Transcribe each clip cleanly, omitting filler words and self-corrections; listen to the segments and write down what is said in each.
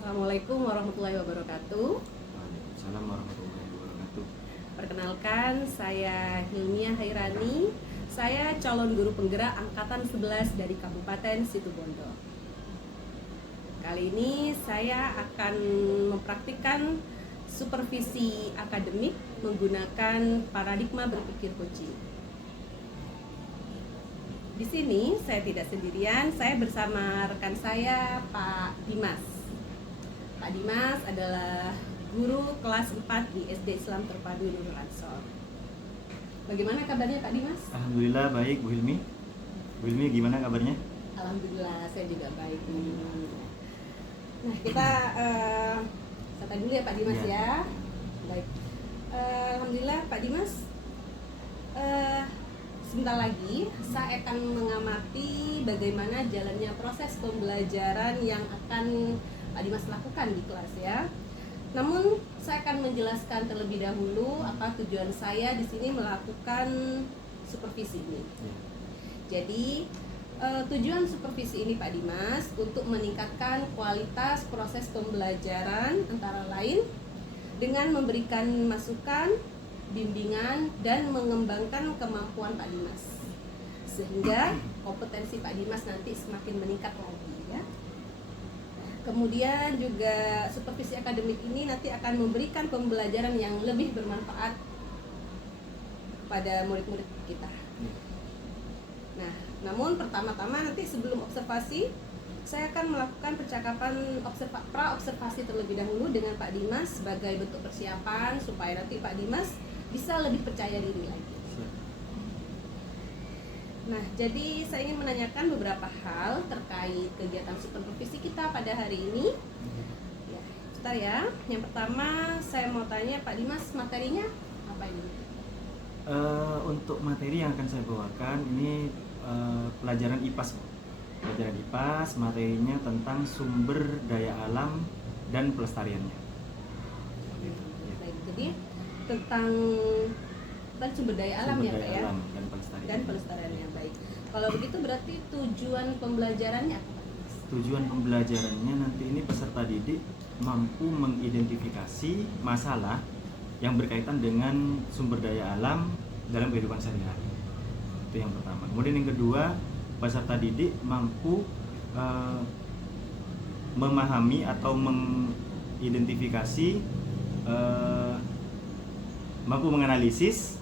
Assalamualaikum warahmatullahi wabarakatuh. Waalaikumsalam warahmatullahi wabarakatuh. Perkenalkan, saya Hilmia Hairani. Saya calon guru penggerak angkatan 11 dari Kabupaten Situbondo. Kali ini saya akan mempraktikkan supervisi akademik menggunakan paradigma berpikir coaching. Di sini saya tidak sendirian, saya bersama rekan saya Pak Dimas. Pak Dimas adalah guru kelas 4 di SD Islam Terpadu Nurul Ansor. Bagaimana kabarnya Pak Dimas? Alhamdulillah baik Bu Hilmi. Bu Hilmi gimana kabarnya? Alhamdulillah saya juga baik. Nah kita sapa dulu ya Pak Dimas ya. Baik. Alhamdulillah Pak Dimas. Sebentar lagi saya akan mengamati bagaimana jalannya proses pembelajaran yang akan Pak Dimas lakukan di kelas ya. Namun saya akan menjelaskan terlebih dahulu apa tujuan saya di sini melakukan supervisi ini. Jadi tujuan supervisi ini Pak Dimas untuk meningkatkan kualitas proses pembelajaran antara lain dengan memberikan masukan, bimbingan dan mengembangkan kemampuan Pak Dimas sehingga kompetensi Pak Dimas nanti semakin meningkat lagi ya. Kemudian juga supervisi akademik ini nanti akan memberikan pembelajaran yang lebih bermanfaat pada murid-murid kita. Nah, namun pertama-tama nanti sebelum observasi saya akan melakukan percakapan pra-observasi terlebih dahulu dengan Pak Dimas sebagai bentuk persiapan supaya nanti Pak Dimas bisa lebih percaya diri lagi. Nah, jadi saya ingin menanyakan beberapa hal terkait kegiatan supervisi kita pada hari ini. Ya, sebentar ya. Yang pertama saya mau tanya Pak Dimas, materinya apa ini? Untuk materi yang akan saya bawakan ini pelajaran IPAS. Pelajaran IPAS, materinya tentang sumber daya alam dan pelestariannya. Baik, jadi tentang sumber daya alam ya Pak ya, dan pelestariannya. Baik, kalau begitu berarti tujuan pembelajarannya apa Pak? Tujuan pembelajarannya nanti ini peserta didik mampu mengidentifikasi masalah yang berkaitan dengan sumber daya alam dalam kehidupan sehari-hari. Itu yang pertama. Kemudian yang kedua, peserta didik mampu memahami atau mengidentifikasi, mampu menganalisis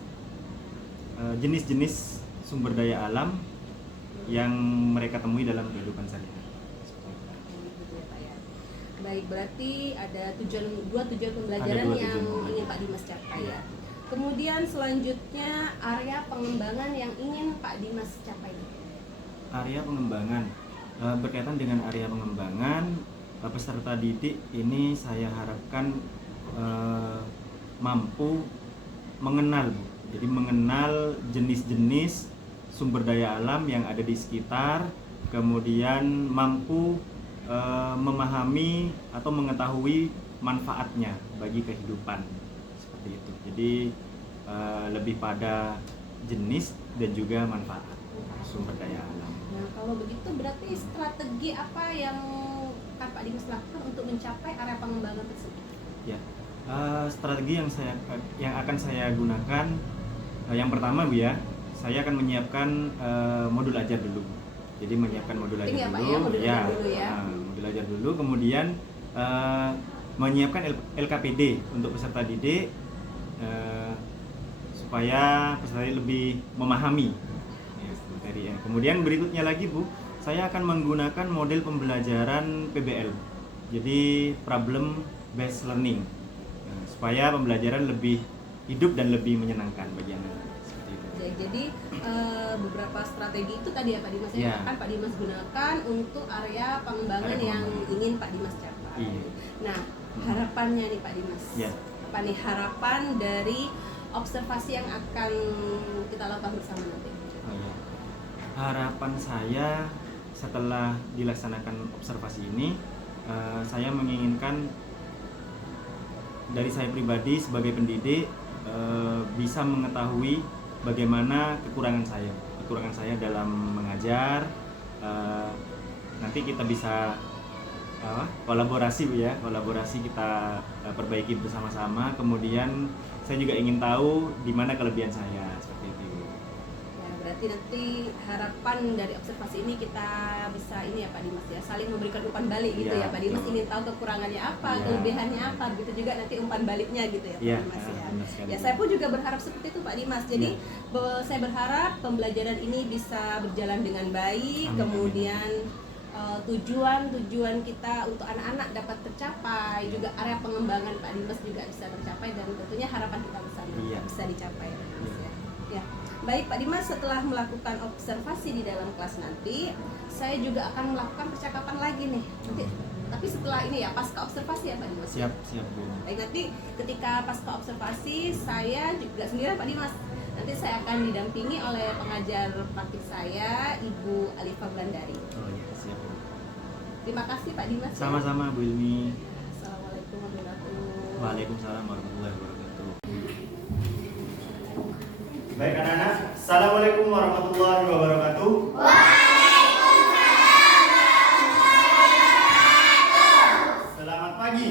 jenis-jenis sumber daya alam yang mereka temui dalam kehidupan sehari-hari. Baik, berarti ada dua tujuan pembelajaran yang ingin Pak Dimas capai ya. Kemudian selanjutnya area pengembangan yang ingin Pak Dimas capai. Area pengembangan berkaitan dengan area pengembangan peserta didik ini saya harapkan mampu mengenal, jadi mengenal jenis-jenis sumber daya alam yang ada di sekitar, kemudian mampu memahami atau mengetahui manfaatnya bagi kehidupan, seperti itu. Jadi lebih pada jenis dan juga manfaat sumber daya alam. Nah, kalau begitu berarti strategi apa yang akan Pak Dimas lakukan untuk mencapai area pengembangan tersebut? Ya, strategi yang akan saya gunakan yang pertama Bu ya, saya akan menyiapkan modul ajar dulu. Jadi menyiapkan modul ajar dulu, modul ajar dulu, kemudian menyiapkan LKPD untuk peserta didik supaya peserta didik lebih memahami materinya. Kemudian berikutnya lagi Bu, saya akan menggunakan model pembelajaran PBL, jadi problem based learning, supaya pembelajaran lebih hidup dan lebih menyenangkan bagi anak. Seperti itu. Ya, jadi beberapa strategi itu tadi ya Pak Dimas yang akan Pak Dimas gunakan untuk area pengembangan yang ingin Pak Dimas capai. Nah, harapannya nih Pak Dimas, apa nih harapan dari observasi yang akan kita lakukan bersama nanti? Harapan saya setelah dilaksanakan observasi ini, saya menginginkan dari saya pribadi sebagai pendidik bisa mengetahui bagaimana kekurangan saya dalam mengajar. Nanti kita bisa kolaborasi Bu ya, kolaborasi kita perbaiki bersama-sama. Kemudian saya juga ingin tahu di mana kelebihan saya seperti itu Bu. Ya, berarti nanti harapan dari observasi ini kita bisa ini ya Pak Dimas ya, saling memberikan umpan balik gitu Ya, ya Pak Dimas, betul. ingin tahu kekurangannya apa, Ya. kelebihannya apa, gitu juga nanti umpan baliknya gitu ya Pak Ya, Dimas ya. benar sekali, Ya Bu. saya pun juga berharap seperti itu Pak Dimas. Jadi Ya. saya berharap pembelajaran ini bisa berjalan dengan baik, Amin, kemudian tujuan kita untuk anak-anak dapat tercapai, juga area pengembangan Pak Dimas juga bisa tercapai, dan tentunya harapan kita bersama Iya. bisa dicapai ya, Pak Dimas, Iya. ya. Baik Pak Dimas, setelah melakukan observasi di dalam kelas nanti, saya juga akan melakukan percakapan lagi nih. Nanti, tapi setelah ini ya, pasca observasi ya Pak Dimas. Siap Bu. Baik, nanti ketika pasca observasi saya juga sendiri Pak Dimas. Nanti saya akan didampingi oleh pengajar praktik saya, Ibu Alifa Blandari. Oh iya, siap Bu. Terima kasih Pak Dimas. Sama-sama Bu Ilmi. Assalamualaikum warahmatullahi wabarakatuh. Waalaikumsalam warahmatullahi wabarakatuh. Baik anak-anak, Assalamualaikum warahmatullahi wabarakatuh. Selamat pagi.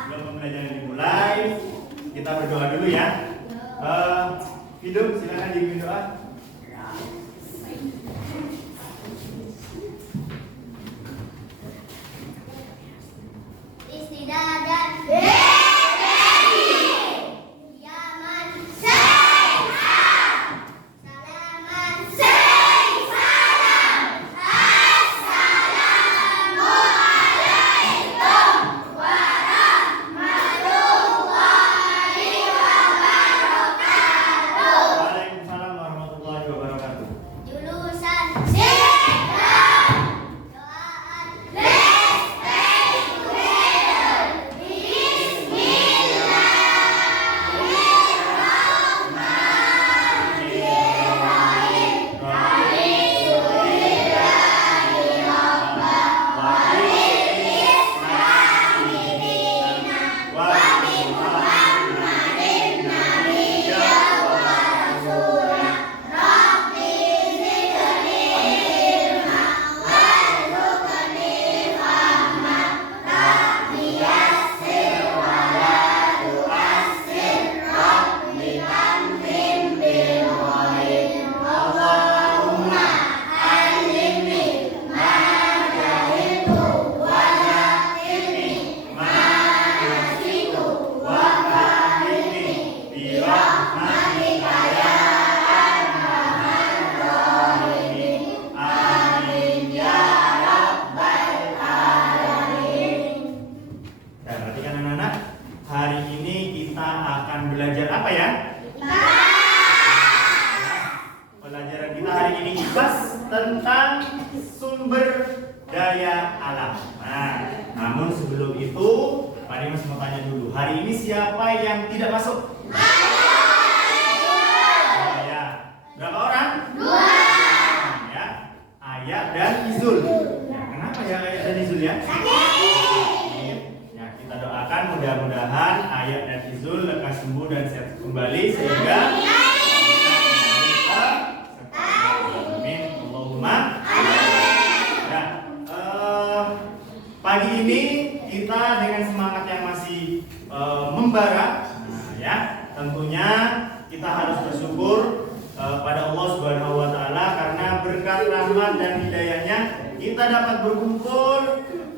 Sebelum pembelajaran dimulai, kita berdoa dulu ya. Hidup, silakan dipimpin doa. Waalaikumsalam warahmatullahi wabarakatuh. Nah, perhatikan anak-anak, hari ini kita akan belajar apa ya? Pelajaran kita hari ini IPAS tentang sumber daya alam. Nah, namun sebelum itu, Pak Dimas mau tanya dulu, hari ini siapa yang tidak masuk? Oh ya, berapa orang? Dua. Ya, Ayat dan Izul. Ya, kenapa ya Ayat dan Izul ya? Ya, kita doakan mudah-mudahan Ayat dan Izul lekas sembuh dan sehat kembali sehingga amin Allahumma. Ya, pagi ini kita dengan semangat yang masih membara, nah, ya tentunya kita harus bersyukur pada Allah Subhanahu Wa Taala karena berkat rahmat dan hidayahnya kita dapat berkumpul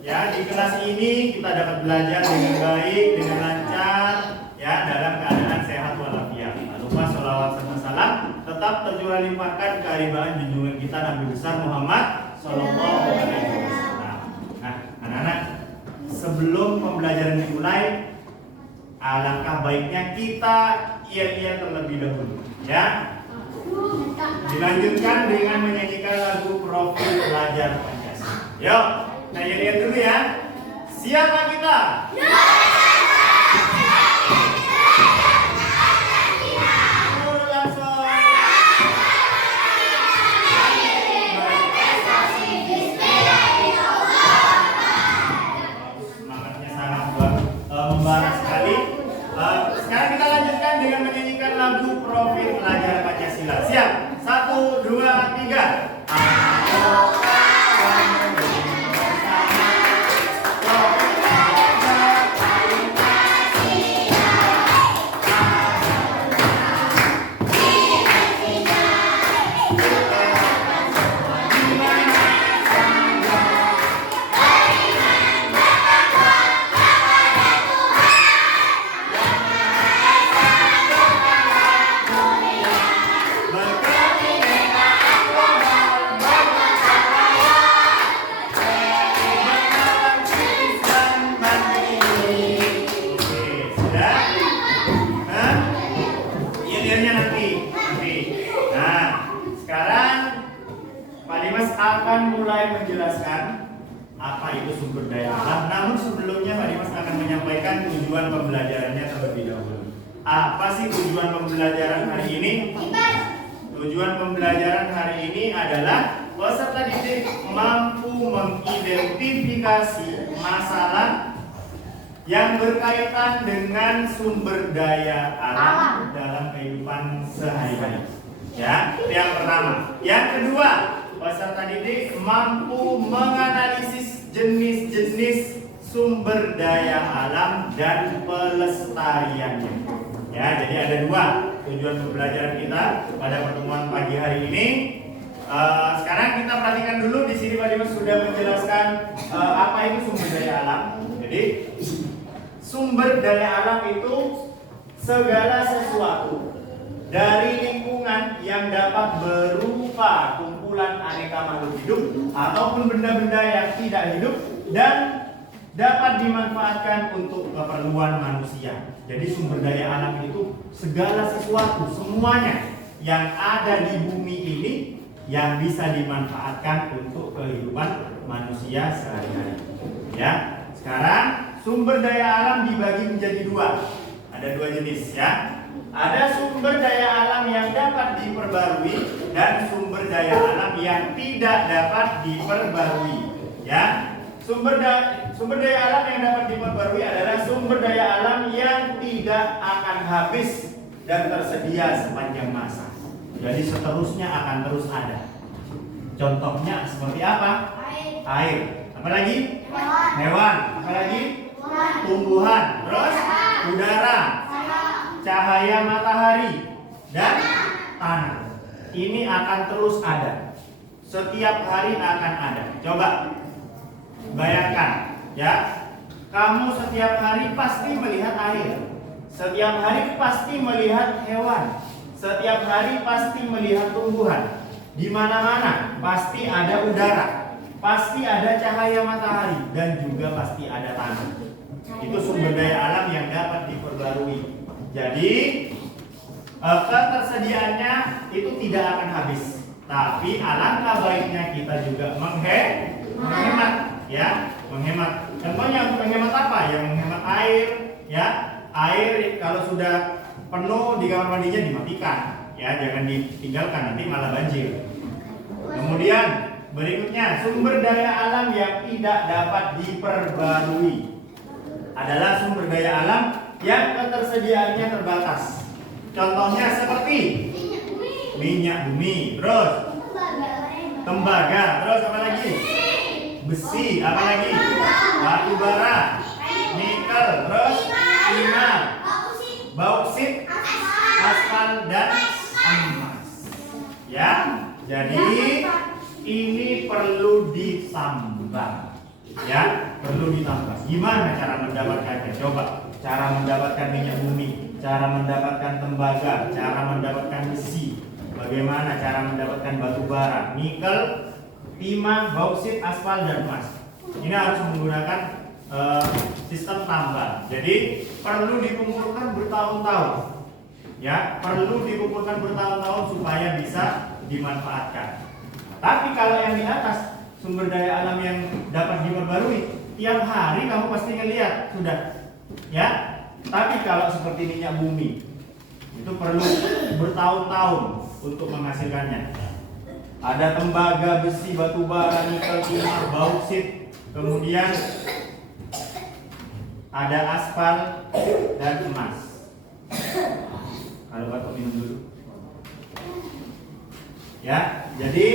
ya di kelas ini, kita dapat belajar dengan baik, dengan lancar, ya dalam keadaan sehat walafiat. Tak lupa sholawat serta salam tetap tercurah limpahkan kehadiran junjungan kita Nabi besar Muhammad Sallallahu Alaihi Wasallam. Nah, anak-anak, sebelum pembelajaran dimulai, alangkah baiknya kita iya terlebih dahulu, ya. Dilanjutkan dengan menyanyikan lagu Profil Pelajar Pancasila. Yuk, kita nyanyikan dulu ya. Siapa kita? Semangatnya sangat membara sekali. Sekarang kita lanjutkan dengan menyanyikan lagu Profil Pelajar Pancasila. Siap? 1, Dimas akan mulai menjelaskan apa itu sumber daya alam. Namun sebelumnya Pak Dimas akan menyampaikan tujuan pembelajarannya terlebih dahulu. Apa sih tujuan pembelajaran hari ini? Tujuan pembelajaran hari ini adalah peserta didik mampu mengidentifikasi masalah yang berkaitan dengan sumber daya alam dalam kehidupan sehari-hari. Ya, itu yang pertama. Yang kedua, peserta didik mampu menganalisis jenis-jenis sumber daya alam dan pelestariannya. Ya, jadi ada dua tujuan pembelajaran kita pada pertemuan pagi hari ini. Sekarang kita perhatikan dulu di sini Pak Dimas sudah menjelaskan apa itu sumber daya alam. Jadi sumber daya alam itu segala sesuatu dari lingkungan yang dapat berupa kumpulan aneka makhluk hidup ataupun benda-benda yang tidak hidup dan dapat dimanfaatkan untuk keperluan manusia. Jadi sumber daya alam itu segala sesuatu, semuanya yang ada di bumi ini yang bisa dimanfaatkan untuk kehidupan manusia sehari-hari. Ya, sekarang sumber daya alam dibagi menjadi dua. Ada dua jenis ya. Ada sumber daya alam yang dapat diperbarui dan sumber daya alam yang tidak dapat diperbarui. Ya, sumber daya alam yang dapat diperbarui adalah sumber daya alam yang tidak akan habis dan tersedia sepanjang masa. Jadi seterusnya akan terus ada. Contohnya seperti apa? Air. Apalagi? Hewan. Apalagi? Tumbuhan. Terus udara, cahaya matahari, dan tanah. Ini akan terus ada. Setiap hari akan ada. Coba bayangkan, ya. Kamu setiap hari pasti melihat air. Setiap hari pasti melihat hewan. Setiap hari pasti melihat tumbuhan. Di mana-mana pasti ada udara. Pasti ada cahaya matahari dan juga pasti ada tanah. Itu sumber daya alam yang dapat diperbarui. Jadi ketersediaannya itu tidak akan habis. Tapi alangkah baiknya kita juga menghemat, ya, menghemat. Contohnya untuk menghemat apa? Yang menghemat air, ya. Air kalau sudah penuh di kamar mandinya dimatikan, ya, jangan ditinggalkan nanti malah banjir. Kemudian berikutnya sumber daya alam yang tidak dapat diperbarui adalah sumber daya alam yang ketersediaannya terbatas. Contohnya seperti minyak bumi, terus tembaga, terus apa lagi? Besi, apa lagi? Batu bara, nikel, terus timah, bauksit, aspal, dan emas. Ya, jadi ini perlu ditambah. Ya, perlu ditambah. Gimana cara mendapatkannya? Coba. Cara mendapatkan minyak bumi, cara mendapatkan tembaga, cara mendapatkan besi, bagaimana cara mendapatkan batu bara, nikel, timah, bauksit, aspal, dan emas. Ini harus menggunakan sistem tambah. Jadi perlu dikumpulkan bertahun-tahun. Ya, perlu dikumpulkan bertahun-tahun supaya bisa dimanfaatkan. Tapi kalau yang di atas sumber daya alam yang dapat diperbarui, tiap hari kamu pasti ngelihat sudah, ya. Tapi kalau seperti minyak bumi, itu perlu bertahun-tahun untuk menghasilkannya. Ada tembaga, besi, batu bara, nikel, timah, bauksit, kemudian ada aspal dan emas. Kalau batuk minum dulu. Ya, jadi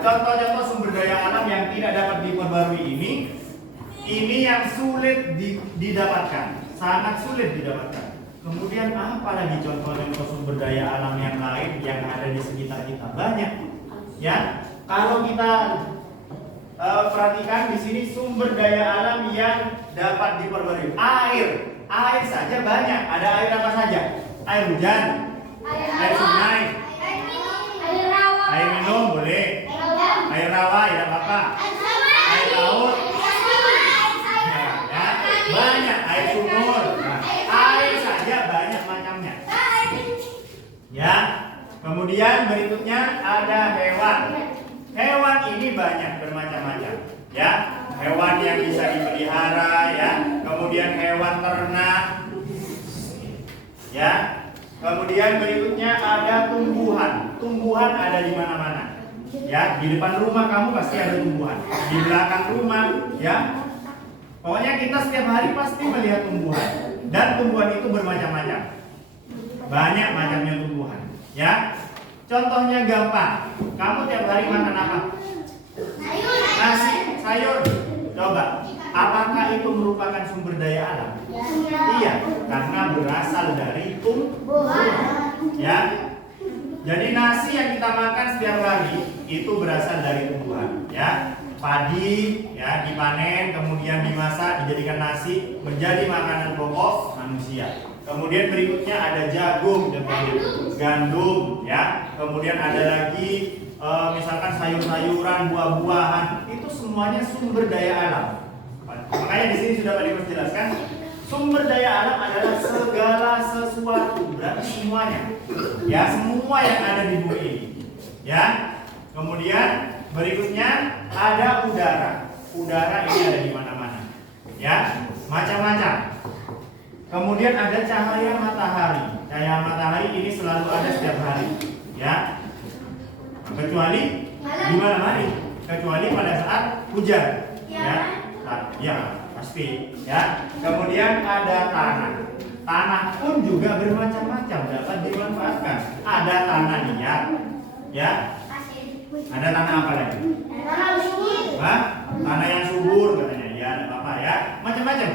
contoh-contoh sumber daya alam yang tidak dapat diperbarui ini yang sulit didapatkan, sangat sulit didapatkan. Kemudian apa lagi contoh-contoh sumber daya alam yang lain yang ada di sekitar kita? Banyak, ya. Kalau kita perhatikan di sini sumber daya alam yang dapat diperbarui, air saja banyak. Ada air apa saja? Air hujan, air sungai, air minum boleh, air rawa ya apa-apa, air laut, ya, banyak, air sumur, air saja banyak macamnya, ya. Kemudian Kemudian berikutnya ada hewan. Hewan ini banyak bermacam-macam, ya. Hewan yang bisa dipelihara, ya. Kemudian hewan ternak, ya. Kemudian berikutnya ada tumbuhan. Tumbuhan ada di mana-mana. Ya, di depan rumah kamu pasti ada tumbuhan. Di belakang rumah, ya. Pokoknya kita setiap hari pasti melihat tumbuhan. Dan tumbuhan itu bermacam-macam. Banyak macamnya tumbuhan, ya. Contohnya gampang. Kamu tiap hari makan apa? Nasi, sayur. Coba, apakah itu merupakan sumber daya alam? Iya, karena berasal dari tumbuhan. Ya. Jadi nasi yang kita makan setiap hari itu berasal dari tumbuhan, ya. Padi, ya, dipanen, kemudian dimasak, dijadikan nasi, menjadi makanan pokok manusia. Kemudian berikutnya ada jagung, contohnya gandum, ya. Kemudian ada lagi misalkan sayur-sayuran, buah-buahan, itu semuanya sumber daya alam. Makanya di sini sudah tadi jelaskan, sumber daya alam adalah segala sesuatu, berarti semuanya, ya, semua yang ada di bumi ini, ya. Kemudian berikutnya ada udara. Udara ini ada di mana-mana, ya, macam-macam. Kemudian ada cahaya matahari. Cahaya matahari ini selalu ada setiap hari, ya. Kecuali di malam hari, kecuali pada saat hujan, ya. Ya, pasti, ya. Kemudian ada tanah. Tanah pun juga bermacam-macam, dapat dimanfaatkan. Ada tanah liat, ya. Ada tanah apa lagi? Hah? Tanah yang subur katanya, ya, ada apa ya? Macam-macam.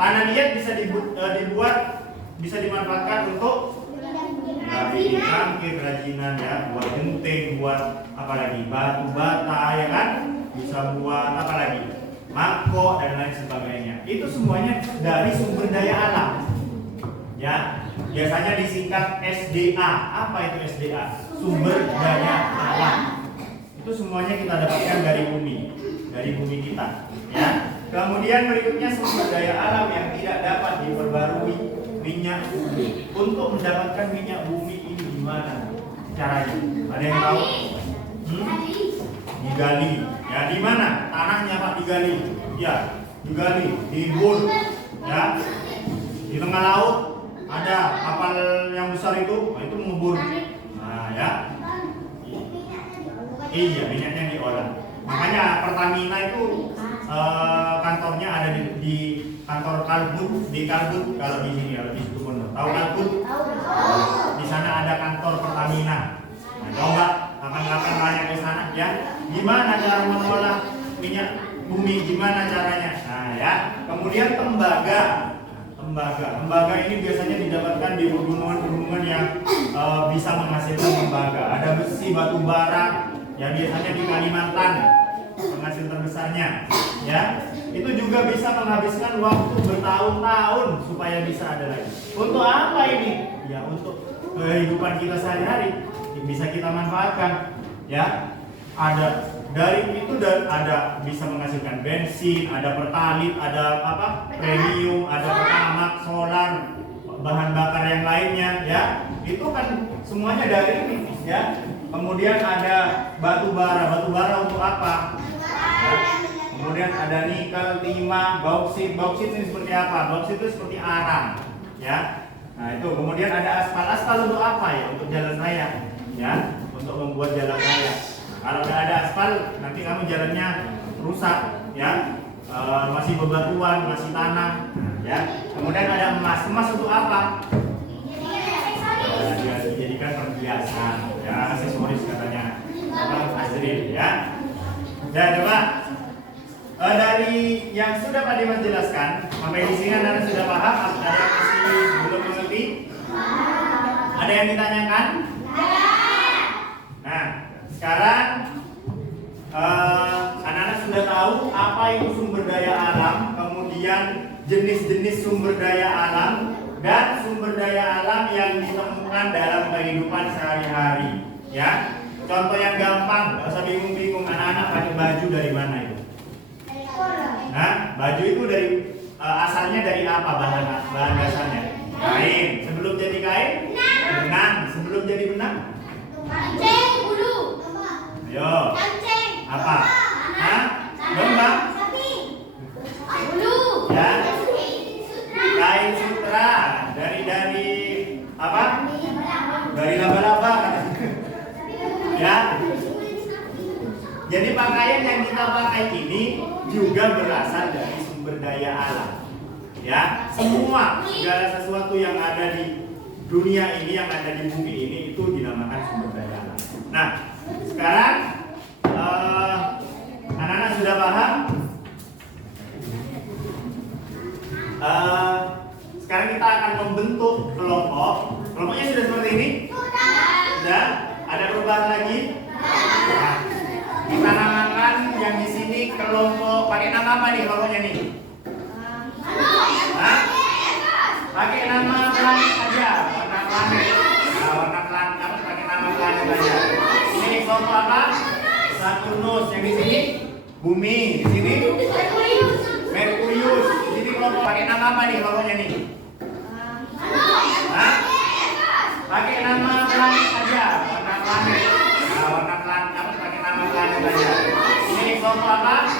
Tanah liat bisa dibuat, bisa dimanfaatkan untuk bikin cangkir kerajinan, ya, buat genting, buat apa lagi? Batu bata, ya kan? Bisa buat apa lagi? Mangkok dan lain sebagainya. Itu semuanya dari sumber daya alam. Ya, biasanya disingkat SDA. Apa itu SDA? Sumber daya alam. Itu semuanya kita dapatkan dari bumi kita, ya. Kemudian berikutnya sumber daya alam yang tidak dapat diperbarui, minyak bumi. Untuk mendapatkan minyak bumi ini gimana caranya? Ada yang tahu? Digali. Ya, di mana? Tanahnya Pak digali. Ya, digali, dibor. Ya. Di tengah laut ada kapal yang besar itu mengebor. Nah, ya. Iya, minyaknya diolah. Makanya Pertamina itu kantornya ada di kantor Kalbut, di Kalbut kalau di sini, kalau di situ pun tahu Kalbut. Di sana ada kantor Pertamina. Nah, coba kapan-kapan tanya ke sana, ya. Gimana cara mengolah minyak bumi? Gimana caranya? Nah, ya. Kemudian tembaga. Tembaga ini biasanya didapatkan di pegunungan-pegunungan yang bisa menghasilkan tembaga. Ada besi, batu bara, ya, biasanya di Kalimantan penghasil terbesarnya, ya. Itu juga bisa menghabiskan waktu bertahun-tahun supaya bisa ada lagi. Untuk apa ini? Ya, untuk kehidupan kita sehari-hari bisa kita manfaatkan, ya. Ada dari itu, dan ada bisa menghasilkan bensin, ada pertalit, ada apa? Premium, ada pertamak, solar, bahan bakar yang lainnya, ya. Itu kan semuanya dari ini, ya. Kemudian ada batu bara untuk apa? Ya. Kemudian ada nikel, timah, bauksit ini seperti apa? Bauksit itu seperti arang, ya. Nah, itu. Kemudian ada aspal untuk apa, ya? Untuk jalan raya, ya, untuk membuat jalan raya. Nah, kalau nggak ada aspal, nanti kamu jalannya rusak, ya. Masih bebatuan, masih tanah, ya. Kemudian ada emas untuk apa? Dijadikan perhiasan, ya, aksesoris katanya Bang Azril, ya. Dan coba dari yang sudah Pak Dimas jelaskan sampai di sini Anda sudah paham? Ada yang masih belum mengerti? Ada yang ditanyakan? Nah, sekarang anak-anak sudah tahu apa itu sumber daya alam, kemudian jenis-jenis sumber daya alam, dan sumber daya alam yang ditemukan dalam kehidupan sehari-hari, ya. Contoh yang gampang, nggak usah bingung-bingung. Anak-anak pakai baju dari mana itu? Nah, baju itu dari asalnya dari apa bahan dasarnya? Kain. Sebelum jadi kain, benang. Sebelum jadi benang, Ya. Jadi pakaian yang kita pakai ini juga berasal dari sumber daya alam. Ya, semua segala sesuatu yang ada di dunia ini, yang ada di bumi ini itu dinamakan sumber daya alam. Nah, sekarang anak-anak sudah paham? Sekarang kita akan membentuk kelompok. Kelompoknya sudah seperti ini? Sudah. Ada perubahan lagi? Nah, kita namakan yang di sini kelompok. Pakai nama apa nih kelompoknya nih? Hah? Pakai nama planet aja, warna planet. Nah, warna planet, pakai nama planet aja. Ini kelompok apa? Saturnus. Yang di sini Bumi. Di sini Merkurius. Di sini kelompok. Pakai nama apa nih kelompoknya nih? Hah? Pakai nama planet aja, warna planet. Nah, warna planet, pakai nama planet aja. Ini kelompok apa?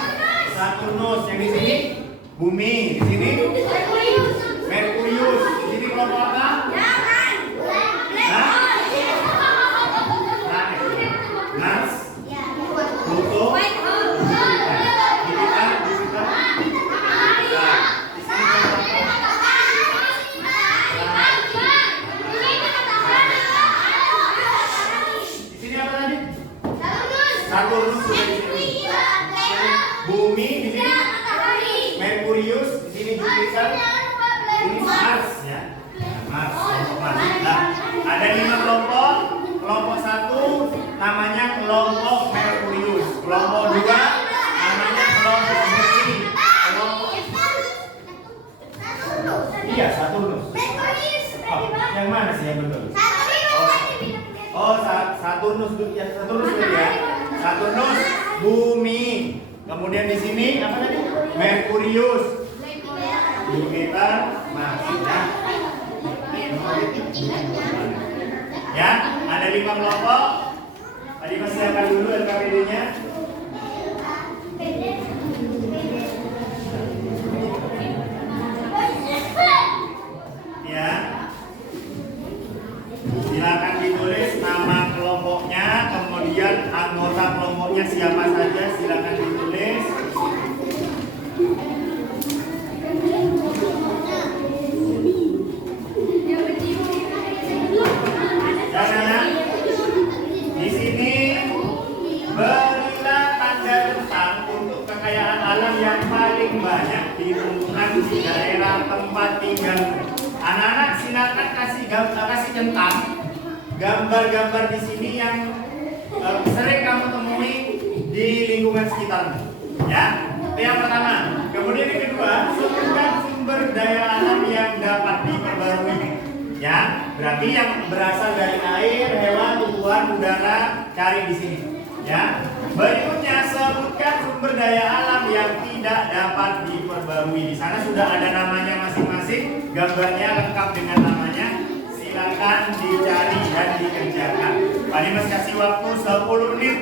Saturnus. Yang di sini Bumi. Di sini Merkurius. Di sini kelompok apa? Hah? Mars. Pluto. Jupiter. Nah, di sini kelompok apa? Di sini apa tadi? Saturnus sudah di sini. Bumi di sini. Merkurius di sini Jupiter. Ini Mars ya. Mars, kelompok Mars. Nah, ada 5 kelompok. Kelompok 1 namanya kelompok Merkurius. Kelompok 2 namanya kelompok Bumi. Kelompok Iya, Saturnus. Oh, yang mana sih yang betul? Saturnus dulu ya, Saturnus dulu ya. Saturnus, Bumi. Kemudian di sini apa tadi? Merkurius, Jupiter, Mars. Ya, ada 5 kelompok. Tadi persiapkan dulu LKPD-nya. Ya. Silakan ditulis nama kelompoknya, kemudian anggota kelompoknya siapa saja, silakan ditulis. Jangan. Di sini berilah tanda tentang untuk kekayaan alam yang paling banyak ditemukan di daerah tempat tinggal. Anak-anak silakan kasih centang gambar-gambar di sini yang sering kamu temui di lingkungan sekitarmu. Ya, itu yang pertama. Kemudian yang kedua, sebutkan sumber daya alam yang dapat diperbarui. Ya, berarti yang berasal dari air, hewan, tumbuhan, udara, cari di sini. Ya. Berikutnya sebutkan sumber daya alam yang tidak dapat diperbarui. Di sana sudah ada namanya masing-masing, gambarnya lengkap dengan namanya. Silakan dicari dan dikerjakan. Pak Dimas kasih waktu 10 menit.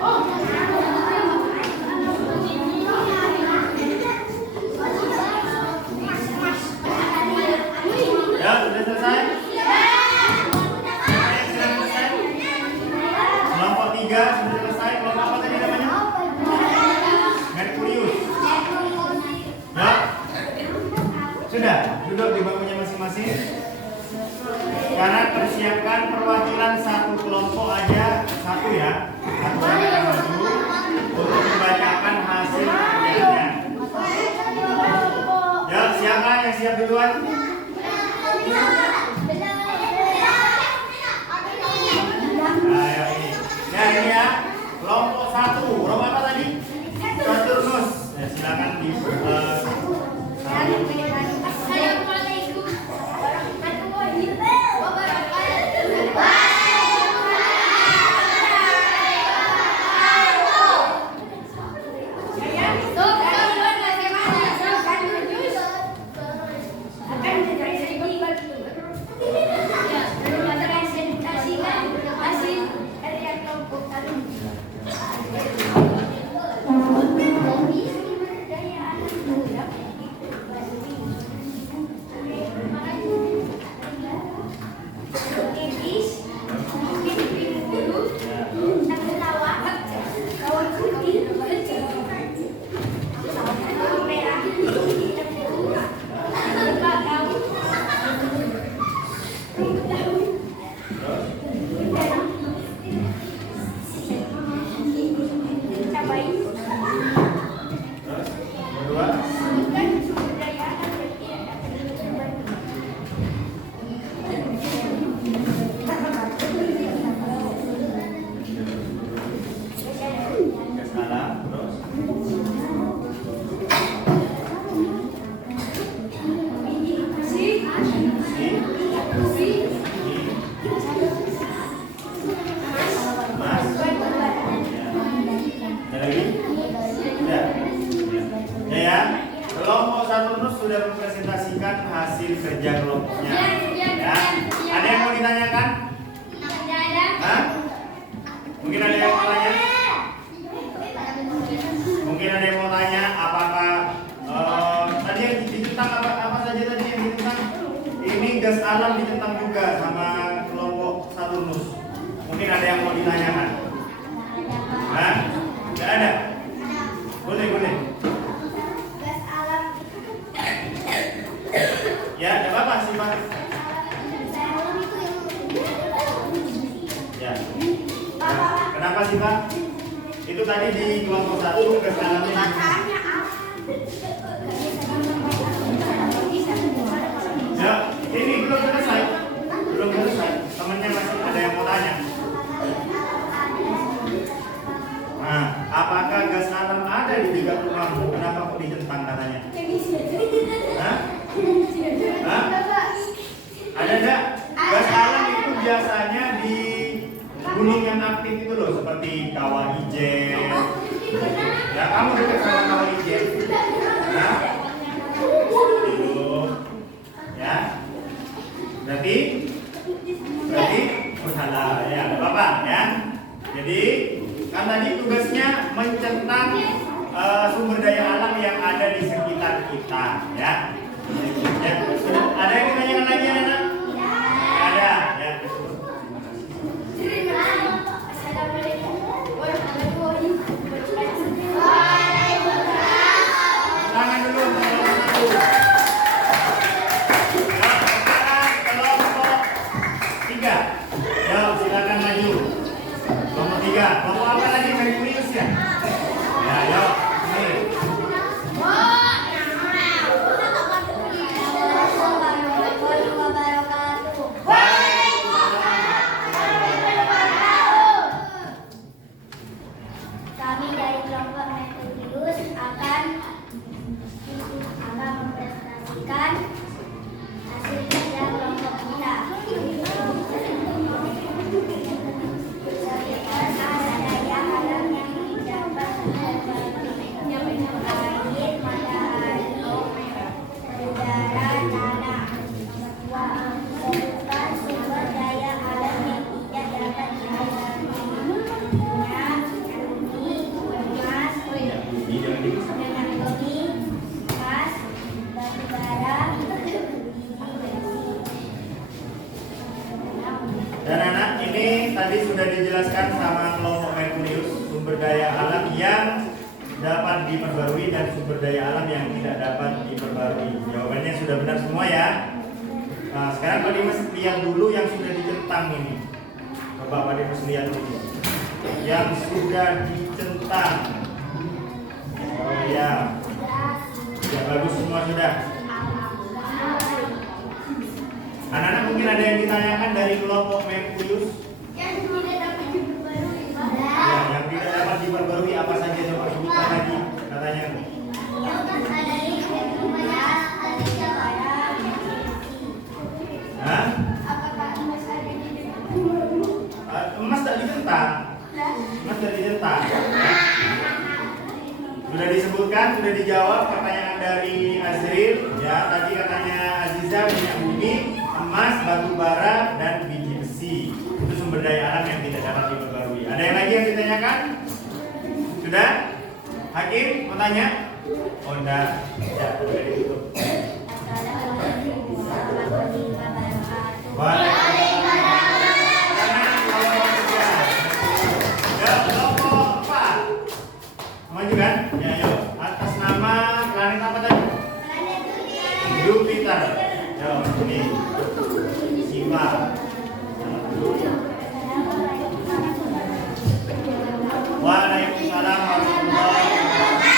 Ya, sudah selesai? Sudah selesai? Kelompok 3 sudah selesai. Kelompok apa tadi namanya? Merkurius. Ya. Sudah, duduk di bangkunya masing-masing. Sekarang persiapkan perwakilan satu kelompok aja, satu ya. Satu yang maju untuk membacakan hasil kerjanya. Ya, siapa yang siap duluan? Nah, ini. Ya, ini ya. Kelompok 1. Kelompok apa tadi? Saturnus. Ya, silakan di Assalamualaikum warahmatullahi wabarakatuh. Kelompok Saturnus sudah mempresentasikan hasil kerja kelompoknya. Ya. Ada yang mau ditanyakan? Hah? Mungkin ada yang mau tanya? Mungkin ada yang mau tanya apakah tadi yang ditentang apa saja tadi yang ditentang? Ini gas alam ditentang juga sama kelompok Saturnus. Mungkin ada yang mau ditanyakan? Hah? Tidak ada? Boleh. Ya, ada apa sih Pak? Ya. Kenapa sih Pak? Itu tadi di kelompok 1 gas alamnya. Ya, ini belum selesai. Temennya masih ada yang mau tanya. Nah, apakah gas alam ada di 3 rumahmu? Kenapa kok ditentang katanya? Hah? Hah? Ada enggak? Gas alam itu biasanya di gunung yang aktif itu loh, seperti Kawah Ijen. Ya, kamu dekat sama Kawah Ijen. Nah, itu. Ya. Berarti salah ya, enggak apa-apa ya. Jadi kan tadi tugasnya mencentang sumber daya alam yang ada di sekitar kita ya. Ya, ada yang ditanyakan lagi anak? Ada ya. Tangan dulu kelompok 3. Ya, silakan maju. Kelompok 3. Kelompok apa lagi? Merkurius ya? Ya, yuk. Ini. Assalamualaikum warahmatullahi wabarakatuh. dapat diperbarui dan sumber daya alam yang tidak dapat diperbarui? Jawabannya sudah benar semua ya. Nah, sekarang Pak Dimas lihat dulu yang sudah dicentang ini. Coba Pak Dimas lihat dulu. Yang sudah dicentang. Oh ya. Ya bagus semua sudah. Anak-anak mungkin ada yang ditanyakan dari kelompok Merkurius? Yang tidak dapat diperbarui. Ya, yang tidak dapat diperbarui apa saja coba sebutkan lagi katanya. Hah? Emas tak ditentang. Emas tak ditentang. Sudah disebutkan, sudah dijawab pertanyaan dari Azril. Ya, tadi katanya Aziza minyak bumi, emas, batu bara, dan biji besi. Itu sumber daya alam yang tidak dapat diperbarui. Ada yang lagi yang ditanyakan? Sudah? Hakim mau tanya? Oh enggak. Ya, sudah ditutup. Maju kan? Ya, yuk. Atas nama planet apa tadi? Jupiter. Ya, ini. Siva. Waalaikumsalam warahmatullahi wabarakatuh.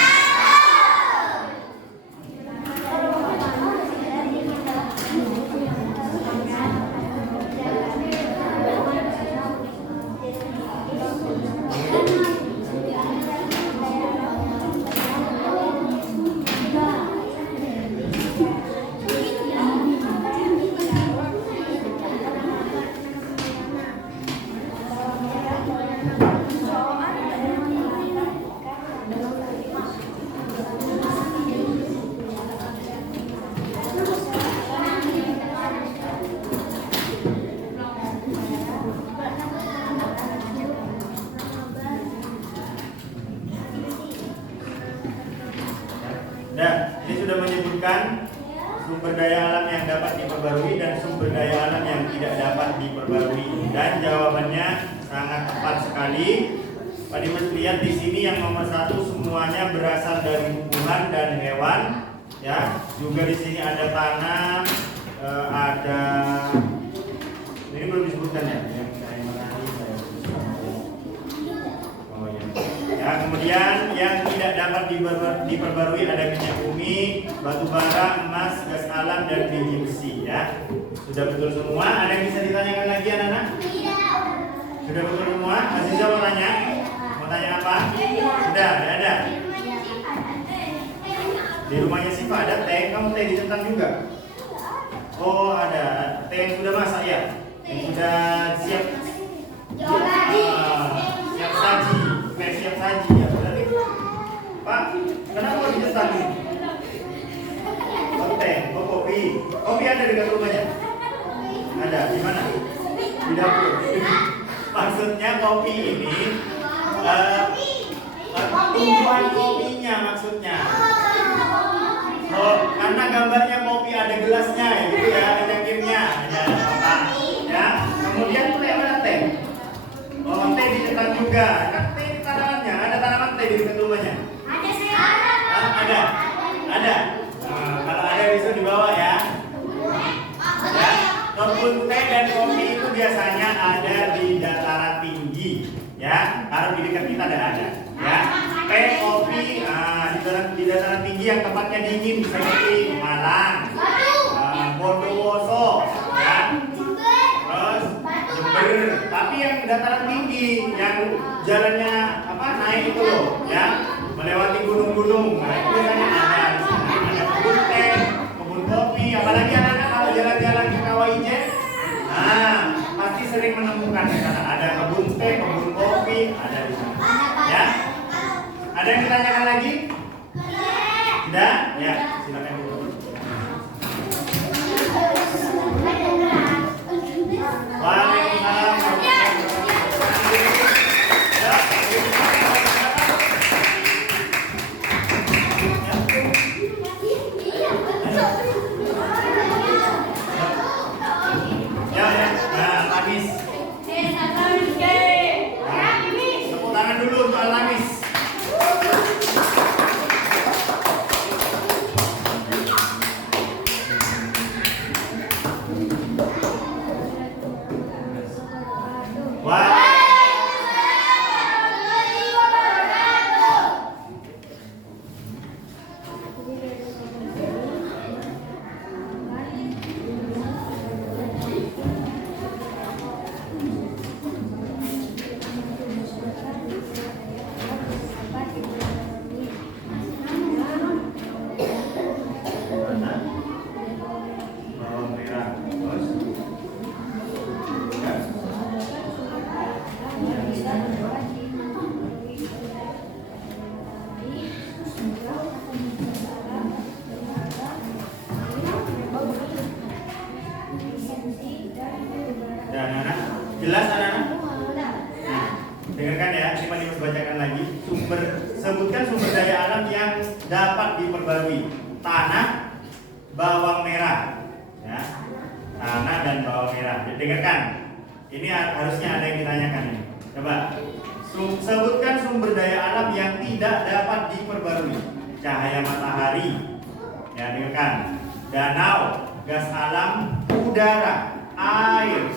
Nah, ini sudah menyebutkan sumber daya alam yang dapat diperbarui dan sumber daya alam yang tidak dapat diperbarui. Dan jawabannya sangat tepat sekali. Pak Dimas lihat di sini yang nomor 1 semuanya berasal dari tumbuhan dan hewan. Ya, juga di sini ada tanah, ada ini belum disebutkan ya. Ya, kemudian yang tidak dapat diperbarui ada minyak bumi, batu bara, emas, gas alam, dan biji besi. Ya, sudah betul semua. Ada yang bisa ditanyakan lagi anak-anak? Sudah betul semua. Aziza mau tanya? Mau tanya apa? Sudah, ada. Di rumahnya Siva ada teh. Kamu teh dicentang juga? Oh ada. Teh yang sudah masak ya? Yang sudah siap. Siap saji. Siap saji ya. Berarti, Pak, kenapa mau dicentang ini? Oh teh, oh kopi. Kopi ada dekat rumahnya? Ada. Di mana? Di dapur. Maksudnya kopi ini tumbuhan kopinya maksudnya. Oh, karena gambarnya kopi ada gelasnya ya, gitu ya, ada cangkirnya. Ya. Kemudian teh mana teh? Oh, teh dicentang juga. Nah, teh di tanamannya, ada tanaman teh di dekat rumahnya. Ada. Ada. Nah, kalau ada bisa dibawa ya. Ya. Kebun teh dan kopi itu biasanya ada di dataran tinggi, ya. Kalau di dekat kita ada, ya. Teh, kopi, di dataran tinggi yang tempatnya dingin seperti Malang, Bondowoso, ya. Terus Jember. Tapi yang dataran tinggi, yang jalannya naik itu loh, ya, melewati gunung-gunung. Nah, itu biasanya ada. Ada kebun teh, kebun kopi, apalagi anak-anak kalau jalan-jalan ke Kawaijen, pasti sering menemukan di sana. Ada kebun teh, kebun kopi, ada di sana. Ya. Ada yang ditanyakan lagi? Tidak? Ya, silakan dulu. Waalaikumsalam. Tepuk tangan dulu untuk Alamis. ingatkan lagi, sebutkan sumber daya alam yang dapat diperbarui. Tanah, bawang merah, ya. Tanah dan bawang merah. Dengarkan. Ini harusnya ada yang ditanyakan ini. Coba. Sebutkan sumber daya alam yang tidak dapat diperbarui. Cahaya matahari. Ya, dengarkan. Danau, gas alam, udara, air,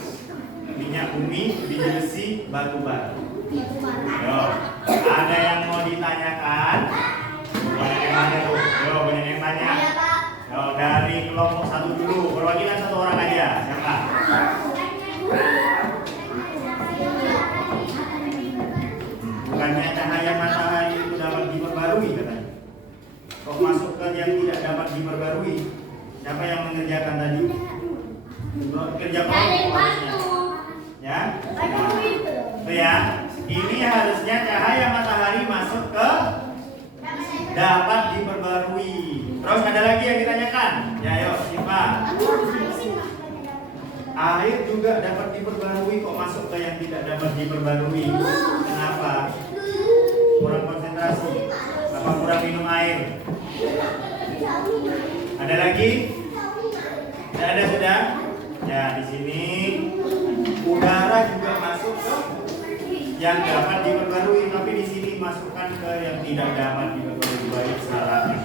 minyak bumi, biji besi, batu bara. Yo, ada yang mau ditanyakan? Banyak yang tanya tuh. Yo, banyak yang tanya. Yo, dari kelompok satu dulu. Perwakilan satu orang aja. Siapa? Bukannya cahaya matahari itu dapat diperbarui katanya. Kok masuk ke yang tidak dapat diperbarui? Siapa yang mengerjakan tadi? Kerja kelompok. Ya. Nah, itu ya. Ini harusnya cahaya matahari masuk ke dapat diperbarui. Terus ada lagi yang ditanyakan? Ya, yuk, Siva. Air juga dapat diperbarui, kok masuk ke yang tidak dapat diperbarui? Kenapa? Kurang konsentrasi? Apa kurang minum air? Ada lagi? Tidak ada sudah? Ya, di sini udara juga masuk ke yang dapat diperbarui, tapi di sini masukkan ke yang tidak dapat diperbarui. Baik, salah.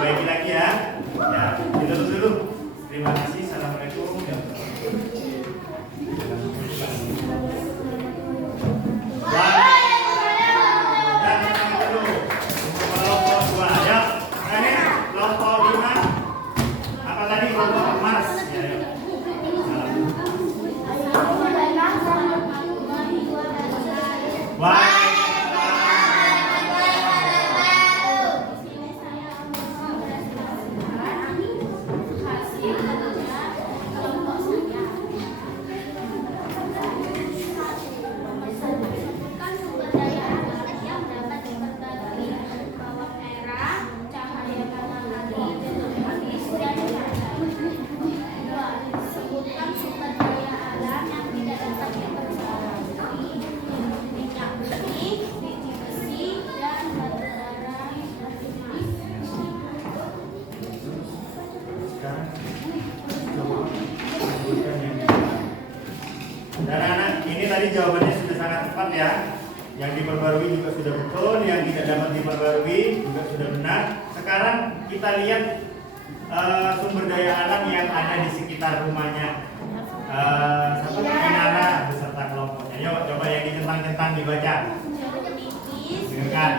Baik lagi ya. Ya, ditutup dulu. Terima kasih. Assalamualaikum. Dan anak ini tadi jawabannya sudah sangat tepat ya. Yang diperbarui juga sudah betul, yang tidak dapat diperbarui juga sudah benar. Sekarang kita lihat sumber daya alam yang ada di sekitar rumahnya satu Kinara beserta kelompoknya. Yuk coba yang ditentang-tentang dibaca. Dengarkan.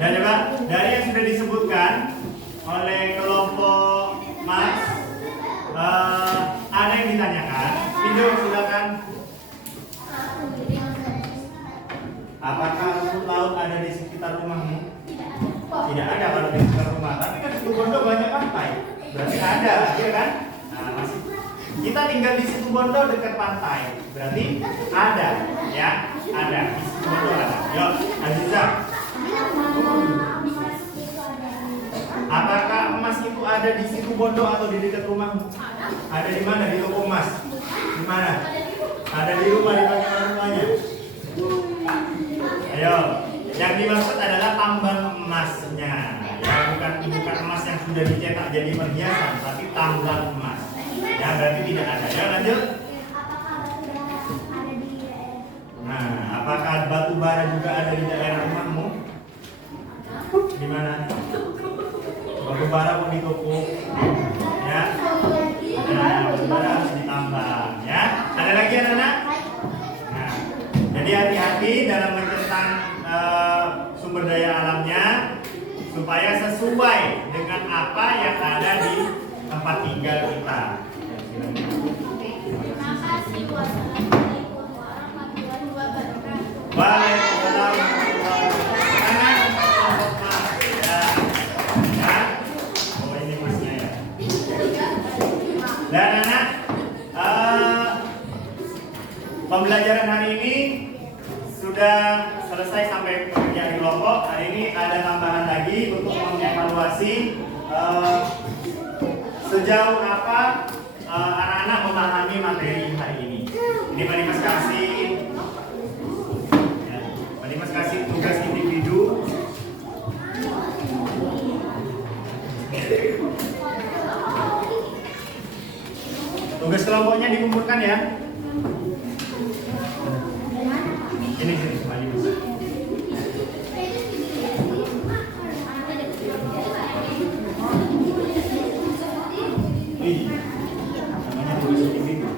Dan coba dari yang sudah disebutkan oleh kelompok Mas, ada yang ditanyakan? Pinjo silakan. Apakah rumput laut ada di sekitar rumahmu? Tidak ada kalau di sekitar rumah. Tapi kan situ Bondo banyak pantai, berarti ada, ya kan? Nah, masih. Kita tinggal di situ Bondo dekat pantai, berarti ada, ya? Ada di situ Bondo ada. Yuk, Aziza. Apakah emas itu ada di situ Bondo atau di dekat rumahmu? Ada di mana? Di toko emas. Di mana? Ada di rumah, di bagian rumahnya. Ayo, yang dimaksud adalah tambang emasnya. Ya, bukan emas yang sudah dicetak jadi perhiasan, tapi tambang emas. Ya, berarti tidak ada. Ya, lanjut. Nah, apakah batu bara juga ada di daerah rumahmu? Di mana? Batu bara pun di toko. Ya. Nah, batu bara harus ditambang. Ya. Ada lagi anak-anak? Jadi hati-hati dalam mencetak sumber daya alamnya supaya sesuai dengan apa yang ada di tempat tinggal kita. Terima kasih. Wassalamualaikum warahmatullahi wabarakatuh. Waalaikumsalam warahmatullahi wabarakatuh. Ya. Oh ini masnya ya. Dan anak, pembelajaran hari ini sudah selesai sampai pekerjaan kelompok. Hari ini ada tambahan lagi untuk mengevaluasi sejauh apa anak-anak memahami materi hari ini. Ini Pak Dimas kasih, ya, Pak Dimas kasih tugas individu. Tugas kelompoknya dikumpulkan ya. Ini Pak Dimas. Ini namanya tugas individu.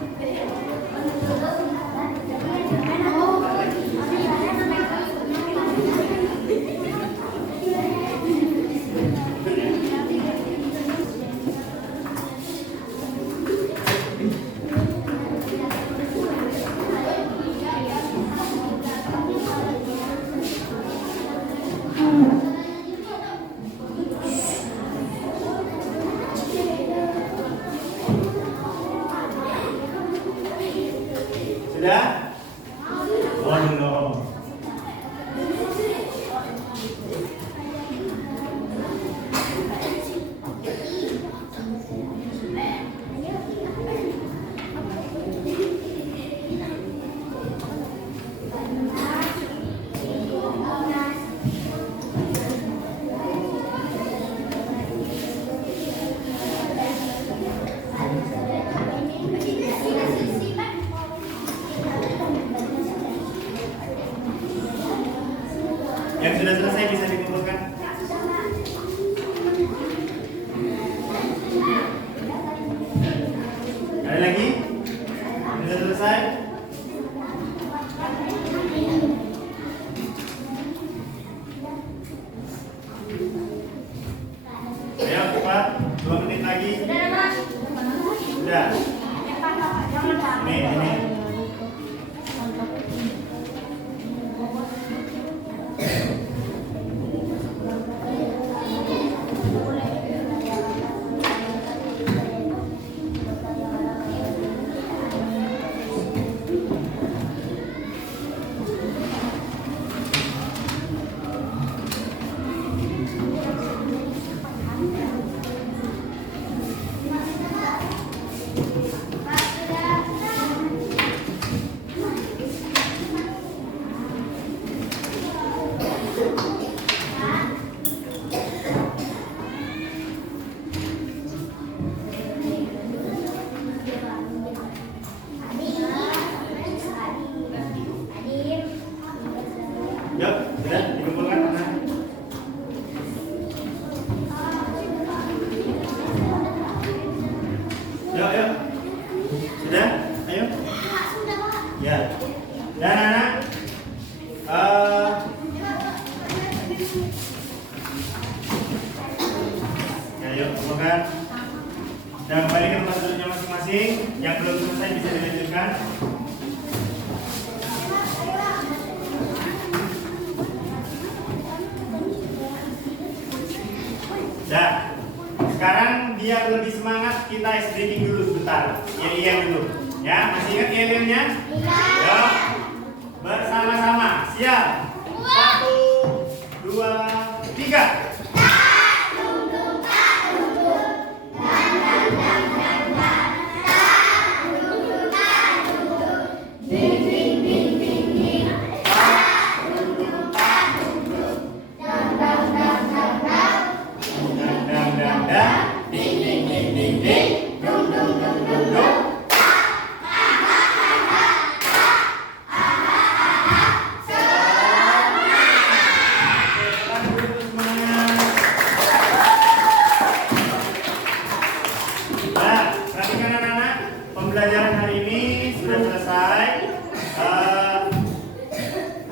Sudah? Oh, belum. Yang sudah selesai bisa dikumpulkan. Ada lagi? Sudah selesai? Ayo cepat, 2 menit lagi. Sudah. Ini. Yuk, sudah dikumpulkan mana? Yuk. Sudah? Ayo. Ya. Dan anak, ya yuk kumpulkan. Dan kembali ke tempat duduknya masing-masing. Yang belum selesai bisa dilanjutkan. Nah, sekarang biar lebih semangat kita breaking dulu sebentar. Yel dulu. Ya, masih ingat yelnya? Iya. Yuk, bersama-sama. Siap. 1, 2, 3.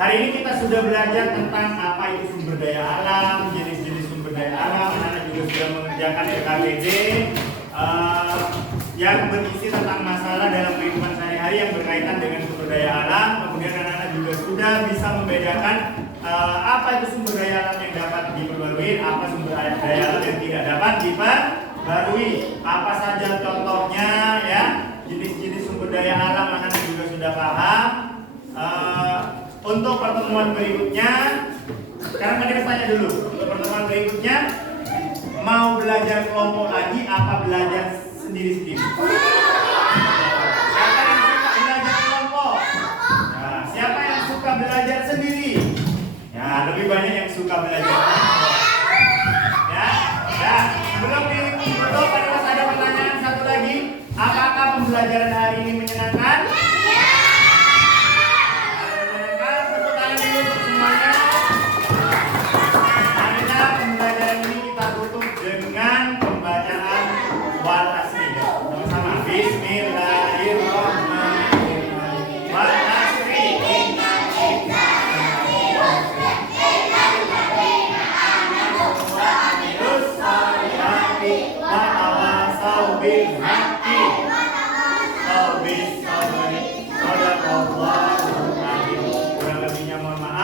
hari ini kita sudah belajar tentang apa itu sumber daya alam, jenis-jenis sumber daya alam. Anak-anak juga sudah mengerjakan LKPD yang berisi tentang masalah dalam kehidupan sehari-hari yang berkaitan dengan sumber daya alam. Kemudian anak-anak juga sudah bisa membedakan apa itu sumber daya alam yang dapat diperbarui, apa sumber daya alam yang tidak dapat diperbarui. Apa saja contohnya ya, jenis-jenis sumber daya alam anak-anak juga sudah paham. Untuk pertemuan berikutnya, sekarang kita tanya dulu. Untuk pertemuan berikutnya, mau belajar kelompok lagi apa belajar sendiri-sendiri? Siapa yang suka belajar kelompok? Nah, siapa yang suka belajar sendiri? Ya, lebih banyak yang suka belajar kelompok. Ya. Sebelum ditutup, ada pertanyaan satu lagi. Apakah pembelajaran hari ini menyenangkan?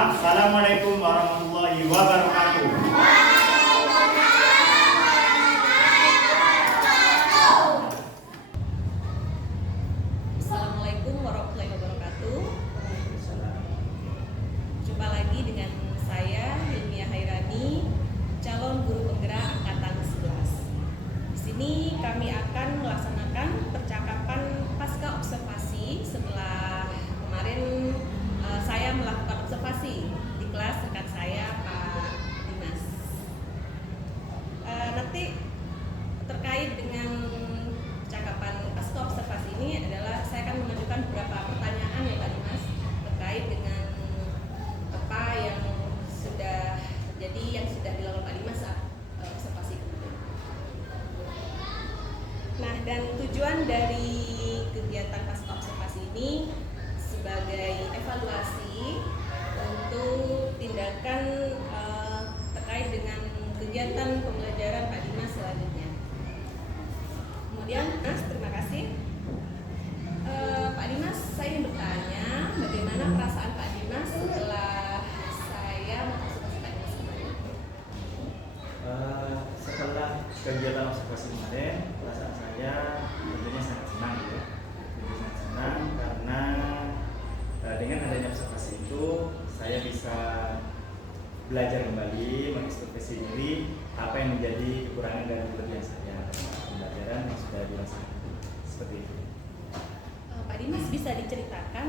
Assalamualaikum warahmatullahi wabarakatuh. Assalamualaikum warahmatullahi wabarakatuh. Jumpa lagi dengan saya Hilmia Hairani, calon guru penggerak angkatan 11. Di sini kami akan melaksanakan percakapan pasca observasi setelah kemarin saya melakukan observasi di kelas rekan saya Pak Dimas. Nanti terkait dengan percakapan pasca observasi ini adalah saya akan mengajukan beberapa pertanyaan ya Pak Dimas terkait dengan apa yang sudah terjadi, yang sudah dilakukan Pak Dimas saat observasi kemarin. Nah, dan tujuan dari kegiatan pasca observasi ini sebagai evaluasi untuk tindakan terkait dengan kegiatan pembelajaran Pak Dimas selanjutnya. Kemudian, Mas, terima kasih. Pak Dimas, saya ingin bertanya bagaimana perasaan Pak Dimas setelah saya mengobservasi Pak Dimas kemarin? Setelah kegiatan observasi kemarin, perasaan saya tentunya sangat senang ya. Sangat senang karena dengan adanya observasi itu saya bisa belajar kembali, mengintrospeksi diri apa yang menjadi kekurangan dan kelebihan saya dalam pembelajaran yang sudah dirasakan. Seperti itu. Pak Dimas, bisa diceritakan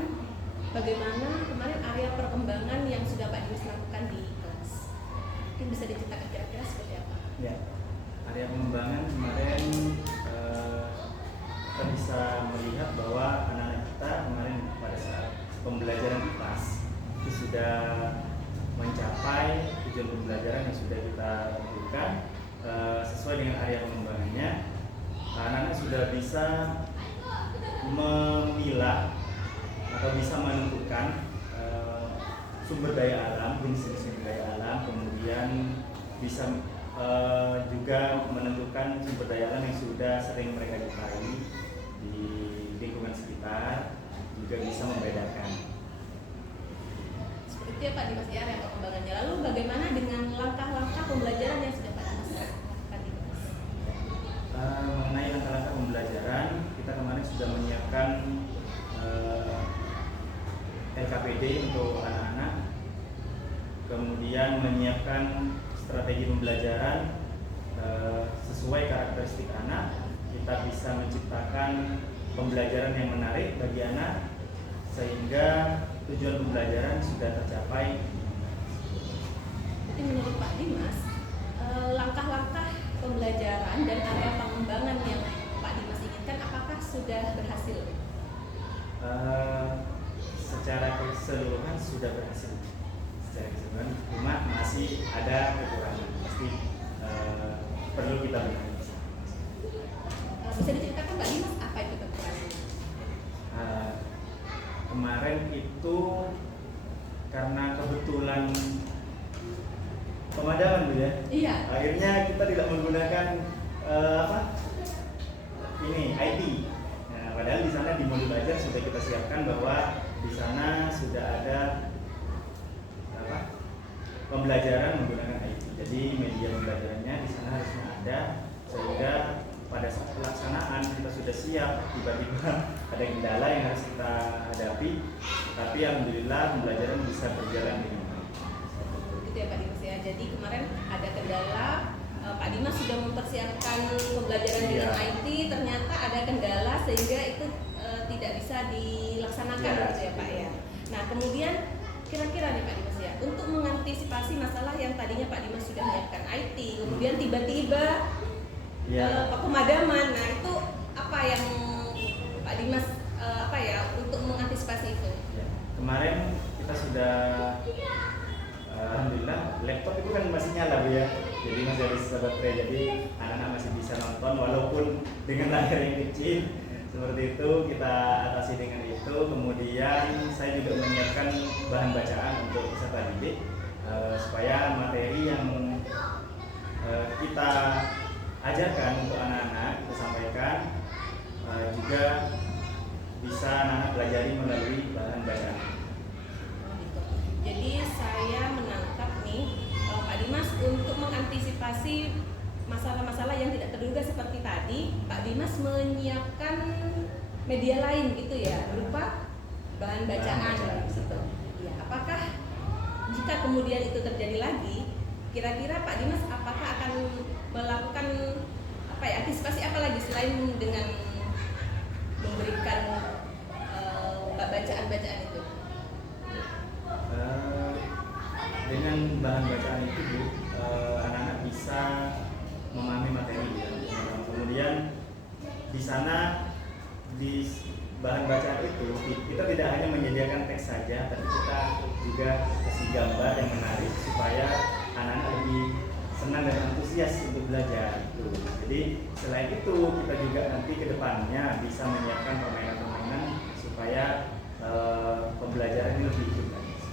bagaimana kemarin area perkembangan yang sudah Pak Dimas lakukan di kelas? Mungkin bisa diceritakan kira-kira seperti apa? Ya, area pengembangan kemarin kita bisa melihat bahwa anak-anak kita kemarin pada saat pembelajaran di kelas itu sudah mencapai tujuan pembelajaran yang sudah kita tentukan sesuai dengan area pengembangannya. Anak-anak sudah bisa memilah atau bisa menentukan sumber daya alam, jenis-jenis sumber daya alam, kemudian bisa juga menentukan sumber daya alam yang sudah sering mereka jumpai di lingkungan sekitar, juga bisa membedakan. Seperti itu ya Pak Dimas ya, area perkembangannya. Lalu bagaimana dengan langkah-langkah pembelajaran yang sudah Pak Dimas lakukan di kelas? Mengenai langkah-langkah pembelajaran, kita kemarin sudah menyiapkan LKPD untuk anak-anak, kemudian menyiapkan strategi pembelajaran sesuai karakteristik anak. Kita bisa menciptakan pembelajaran yang menarik bagi anak sehingga tujuan pembelajaran sudah tercapai. Jadi menurut Pak Dimas, langkah-langkah pembelajaran dan area pengembangan yang Pak Dimas inginkan apakah sudah berhasil? Secara keseluruhan sudah berhasil. Secara keseluruhan, cuma masih ada kekurangan. Pasti perlu kita benahi. Bisa diceritakan Pak Dimas apa itu kekurangan? Kemarin itu karena kebetulan pemadaman Bu ya. Iya. Akhirnya kita tidak menggunakan IT. Nah, padahal di sana di modul belajar sudah kita siapkan bahwa di sana sudah ada pembelajaran menggunakan IT. Jadi media pembelajarannya di sana harusnya ada, sehingga pada saat pelaksanaan kita sudah siap, tiba-tiba ada kendala yang harus kita hadapi, tapi alhamdulillah pembelajaran bisa berjalan dengan baik. Gitu ya Pak Dimas ya. Jadi kemarin ada kendala, Pak Dimas sudah mempersiapkan pembelajaran dengan IT, ternyata ada kendala sehingga itu tidak bisa dilaksanakan gitu ya Pak ya. Nah kemudian kira-kira nih Pak Dimas ya, untuk mengantisipasi masalah yang tadinya Pak Dimas sudah menyiapkan IT, kemudian tiba-tiba pemadaman, nah itu apa yang Pak Dimas untuk mengantisipasi itu? Ya, kemarin kita sudah alhamdulillah laptop itu kan masih nyala Bu ya, jadi masih ada sisa baterai, jadi anak-anak masih bisa nonton walaupun dengan layar yang kecil. Seperti itu kita atasi dengan itu. Kemudian saya juga menyiapkan bahan bacaan untuk peserta didik supaya materi yang kita ajarkan untuk anak-anak kita sampaikan juga bisa anak-anak pelajari melalui bahan bacaan. Jadi saya menangkap nih Pak Dimas untuk mengantisipasi masalah-masalah yang tidak terduga seperti tadi, Pak Dimas menyiapkan media lain gitu ya, berupa bahan bacaan gitu. Ya, apakah jika kemudian itu terjadi lagi, kira-kira Pak Dimas apakah akan melakukan antisipasi apa lagi selain dengan memberikan bacaan-bacaan itu? Dengan bahan bacaan itu Bu, anak-anak bisa memahami materi ya. Kemudian di sana di bahan bacaan itu kita tidak hanya menyediakan teks saja, tapi kita juga kasih gambar yang menarik supaya anak-anak lebih senang dan antusias untuk belajar. Jadi selain itu kita juga nanti ke depannya bisa menyiapkan permainan-permainan supaya pembelajaran ini lebih hidup.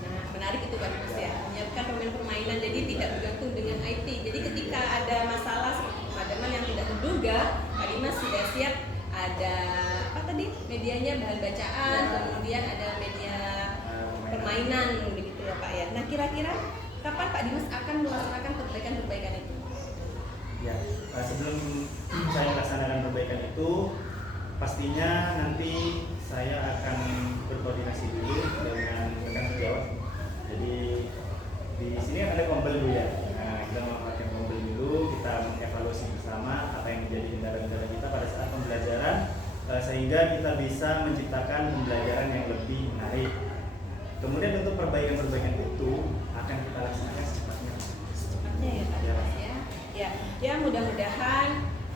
Nah, menarik itu Pak Dimas ya, menyiapkan permainan-permainan jadi tidak bergantung dengan IT. Jadi ketika ada masalah pemadaman yang tidak terduga, Pak Dimas sudah siap ada medianya bahan bacaan, kemudian ada media permainan begitu ya Pak ya. Nah kira-kira kapan Pak Dimas akan melaksanakan perbaikan-perbaikan itu? Ya, sebelum saya melaksanakan perbaikan itu, pastinya nanti saya akan berkoordinasi dulu dengan rekan sejawat. Jadi di sini ada kompel dulu ya. Nah, kita memanfaatkan kompel dulu, kita mengevaluasi bersama apa yang menjadi kendala-kendala kita pada saat pembelajaran, sehingga kita bisa menciptakan pembelajaran yang lebih menarik. Kemudian untuk perbaikan-perbaikan itu akan kita laksanakan secepatnya. Secepatnya ya Pak Dimas ya. Ya mudah-mudahan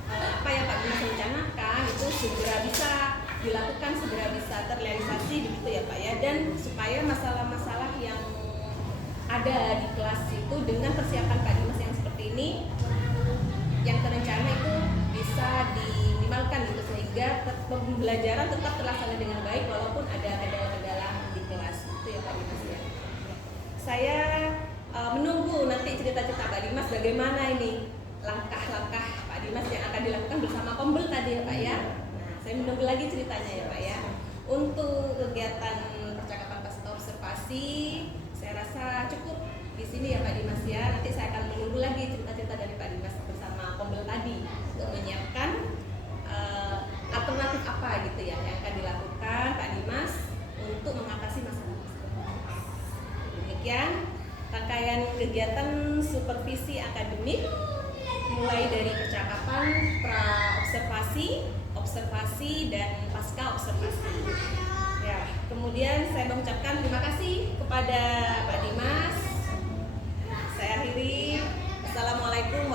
apa yang Pak Dimas rencanakan itu segera bisa dilakukan, segera bisa terrealisasi begitu ya Pak ya. Dan supaya masalah-masalah yang ada di kelas itu dengan persiapan Pak Dimas yang seperti ini, yang terencana itu bisa diminimalkan gitu, sehingga pembelajaran tetap terlaksana dengan baik walaupun ada kendala-kendala di kelas itu ya Pak Dimas ya. Saya menunggu nanti cerita-cerita Pak Dimas bagaimana ini langkah-langkah Pak Dimas yang akan dilakukan bersama Kombel tadi ya Pak ya. Nah, saya menunggu lagi ceritanya ya Pak ya. Untuk kegiatan percakapan pasca observasi saya rasa cukup di sini ya Pak Dimas ya. Nanti saya akan menunggu lagi cerita-cerita dari Pak Dimas bersama Kombel tadi untuk menyiapkan alternatif apa gitu ya yang akan dilakukan Pak Dimas untuk mengatasi masalah. Demikian rangkaian kegiatan supervisi akademik mulai dari percakapan pra-observasi, observasi, dan pasca observasi. Ya, kemudian saya mengucapkan terima kasih kepada Pak Dimas. Saya akhiri. Assalamualaikum